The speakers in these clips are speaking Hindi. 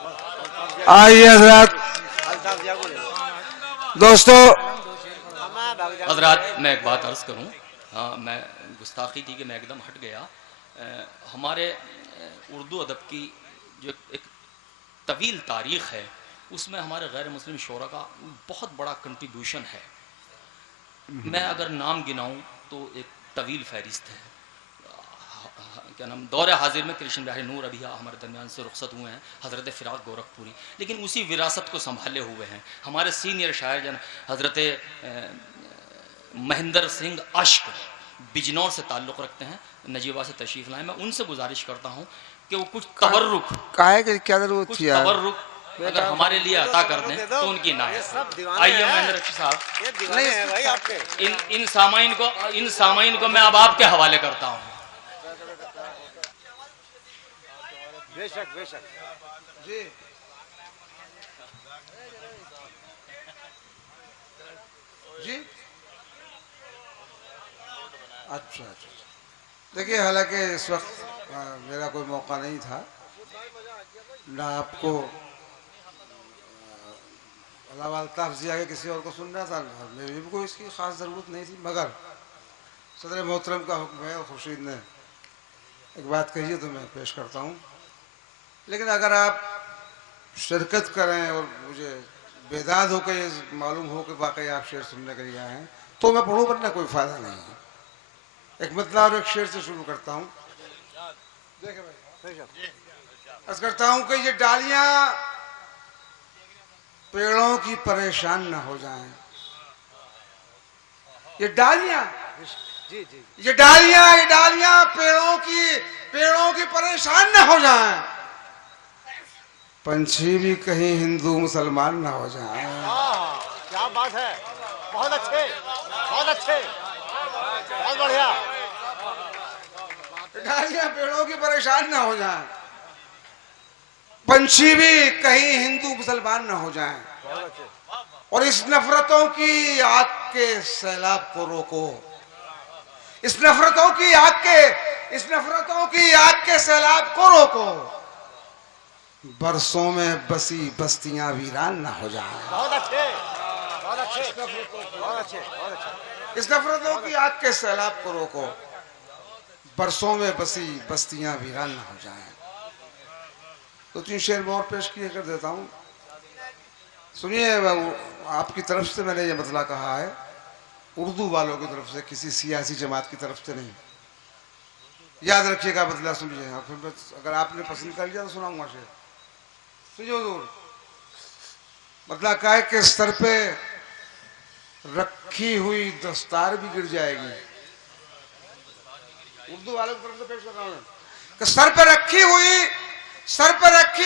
आइए हजरत दोस्तों। हजरत मैं एक बात अर्ज़ करूं। हाँ, मैं गुस्ताखी की कि मैं एकदम हट गया। हमारे उर्दू अदब की जो एक तवील तारीख़ है उसमें हमारे गैर मुस्लिम शोरा का बहुत बड़ा कंट्रीब्यूशन है। मैं अगर नाम गिनाऊं तो एक तवील फहरिस्त है। क्या नाम, दौर हाजिर में कृष्ण बिहारी नूर अभी हमारे दरमियान से रुखसत हुए हैं, हज़रत फ़िराक गोरखपुरी, लेकिन उसी विरासत को संभाले हुए हैं। हमारे सीनियर शायर जन हज़रत महेंद्र सिंह अश्क बिजनौर से ताल्लुक़ रखते हैं, नजीबा से तशरीफ़ लाएँ। मैं उनसे गुजारिश करता हूँ कि वो कुछ तबर्रुक, काहे की क्या जरूरत कुछ थी यार? तबर्रुक अगर हमारे लिए अता कर दें तो उनकी नायत। आइए महेंद्र साहब, नहीं है भाई आपके। इन सामाइन को मैं अब आपके हवाले करता हूँ। बेशक बेशक जी जी अच्छा अच्छा। देखिए, हालांकि इस वक्त मेरा कोई मौका नहीं था, ना आपको अलावा ताफ़ज़िया के किसी और को सुनना था, मेरी भी कोई इसकी ख़ास ज़रूरत नहीं थी। मगर सदर मोहतरम का हुक्म है और खुर्शीद ने एक बात कही है तो मैं पेश करता हूँ। लेकिन अगर आप शिरकत करें और मुझे बेदाद हो के मालूम हो कि वाकई आप शेर सुनने के लिए आए हैं तो मैं पढ़ूँ, वरना कोई फ़ायदा नहीं है। एक मतलब और एक शेर से शुरू करता हूँ। देखे भाई, अर्ज़ करता हूँ कि ये डालियाँ पेड़ों की परेशान न हो जाएं। ये डालियाँ जी जी ये डालियाँ पेड़ों की परेशान न हो जाएं। पंछी भी कहीं हिंदू मुसलमान ना हो जाए। क्या बात है, बहुत अच्छे बहुत अच्छे, बहुत बढ़िया। डालियां पेड़ों की परेशान ना हो जाएं, पंछी भी कहीं हिंदू मुसलमान ना हो जाएं, बहुत अच्छे। और इस नफरतों की आग के सैलाब को रोको। इस नफरतों की आग के सैलाब को रोको। बरसों में बसी बस्तियां वीरान ना हो जाएं। बहुत अच्छे बहुत अच्छे बहुत अच्छे बहुत अच्छे। इस नफरतों की आग के सैलाब को रोको, बरसों में बसी बस्तियां वीरान ना हो जाएं। तो तीन शेर में और पेश किए कर देता हूँ, सुनिए। आपकी तरफ से मैंने ये मतला कहा है, उर्दू वालों की तरफ से, किसी सियासी जमात की तरफ से नहीं। याद रखिएगा, बदला सुनिए। अगर आपने पसंद कर लिया तो सुनाऊंगा शेर। सुनिए हुजूर, बदला का है कि सर पे रखी हुई दस्तार भी गिर जाएगी। उर्दू वालों की तरफ से पेश कर रहा हूं कि सर पे रखी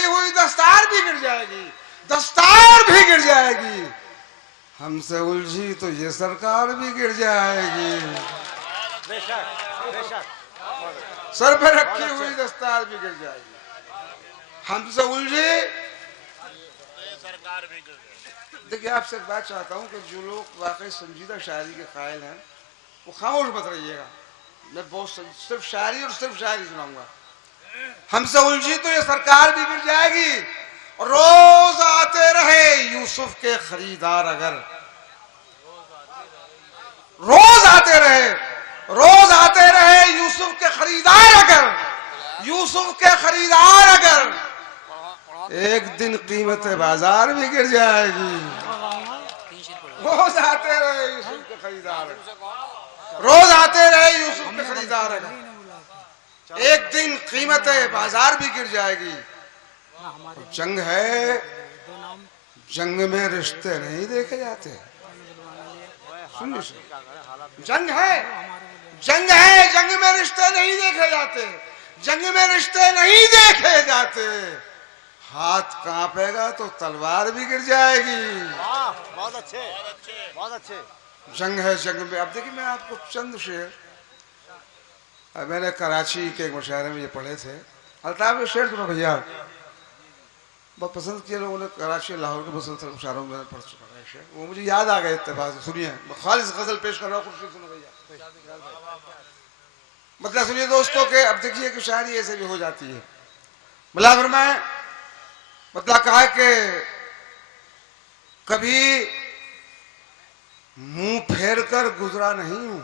हुई दस्तार भी गिर जाएगी, दस्तार भी गिर जाएगी। हमसे उलझी तो ये सरकार भी गिर जाएगी। बेशक बेशक। सर पे रखी हुई दस्तार भी गिर जाएगी, हमसे उलझी सरकार भी गिर गई। देखिए, आपसे एक बात चाहता हूँ कि जो लोग वाकई संजीदा शायरी के कायल हैं वो खामोश मत रहिएगा। मैं बहुत सिर्फ शायरी सुनाऊंगा। हमसे उलझी तो ये सरकार भी गिर जाएगी, और रोज आते रहे यूसुफ के खरीदार अगर, रोज आते रहे यूसुफ के खरीदार अगर, एक दिन कीमत बाजार भी गिर जाएगी। रोज आते रहे यूसुफ के खरीदार अगर, एक दिन कीमत बाजार भी गिर जाएगी। जंग है, जंग में रिश्ते नहीं देखे जाते। सुनिए, जंग है, जंग में रिश्ते नहीं देखे जाते। हाथ कांपेगा तो तलवार भी गिर जाएगी। बहुत अच्छे बहुत अच्छे। जंग है, जंग में। अब देखिए, मैं आपको चंद शेर, मैंने कराची के एक मुशायरे में ये पढ़े थे। अल्ताफ शेर सुनो भैया, बहुत पसंद किए लोगों ने। कराची लाहौर के मुसलसल मुशायरों में पढ़ चुका है शेर, वो मुझे याद आ गए इत्तेफाक से। सुनिए, मैं खालिस गजल पेश कर रहा हूँ, खुर्शीद सुनो भैया। मतलब सुनिए दोस्तों के, अब देखिए कि शायरी ऐसे भी हो जाती है। भला फरमाए मतलब कहा कि कभी मुंह फेर कर गुजरा नहीं हूं।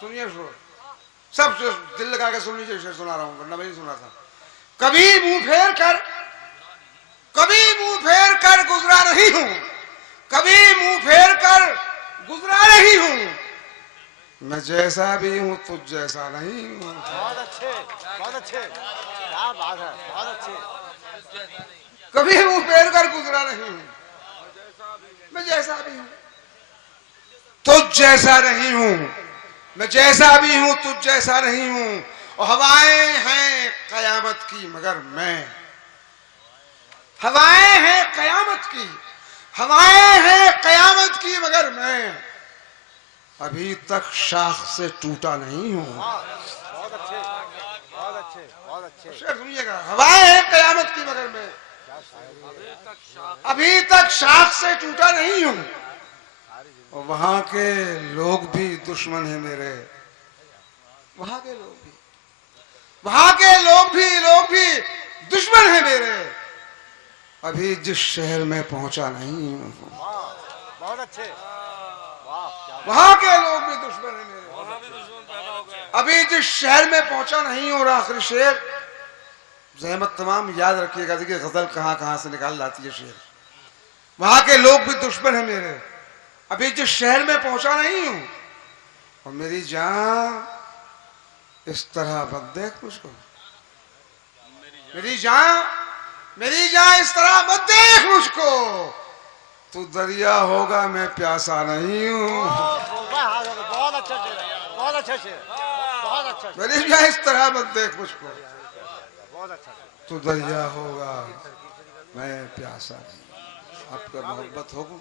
सुनिए सब दिल लगा के सुन लीजिए, शेर सुना रहा हूं वरना मैं नहीं सुना था। कभी मुंह फेर कर गुजरा नहीं हूं, कभी मुंह फेर कर गुजरा नहीं हूं। मैं जैसा भी हूं तुझ जैसा नहीं हूं। बहुत अच्छे, बहुत अच्छे, क्या बात है, बहुत अच्छे। कभी मुंह फेर कर गुजरा नहीं हूं, मैं जैसा भी हूं तुझ जैसा नहीं हूं। मैं जैसा भी हूं तुझ जैसा नहीं हूं। और हवाएं हैं कयामत की मगर मैं, हवाएं हैं कयामत की, हवाएं हैं कयामत की मगर मैं अभी तक शाख से टूटा नहीं हूं। बहुत अच्छे, बहुत अच्छे, बहुत अच्छे। शेर सुनिएगा, हवाएं हैं कयामत की मगर मैं अभी तक शाख से टूटा नहीं हूं। और वहां के लोग भी दुश्मन है मेरे, वहां के लोग भी, वहां के लोग भी दुश्मन है मेरे। अभी जिस शहर में पहुंचा नहीं हूं, बहुत अच्छे, वाह क्या बात। वहां के लोग भी दुश्मन है मेरे। अभी जिस शहर में पहुंचा नहीं हूं। और आखिरी शेर जहमत तमाम याद रखिएगा, देखिए गजल कहां कहां से निकाल लाती है शेर। वहां के लोग भी दुश्मन है मेरे, अभी जिस शहर में पहुंचा नहीं हूं। और मेरी जान इस तरह मत देख मुझको, मेरी जान इस तरह मत देख मुझको। तू दरिया होगा मैं प्यासा नहीं हूं। बहुत अच्छा शेर, बहुत अच्छा शेर, बहुत अच्छा, मेरी जान इस तरह मत देख मुझको। बहुत अच्छा। तू दरिया होगा मैं प्यासा नहीं। आपका मोहब्बत होगा।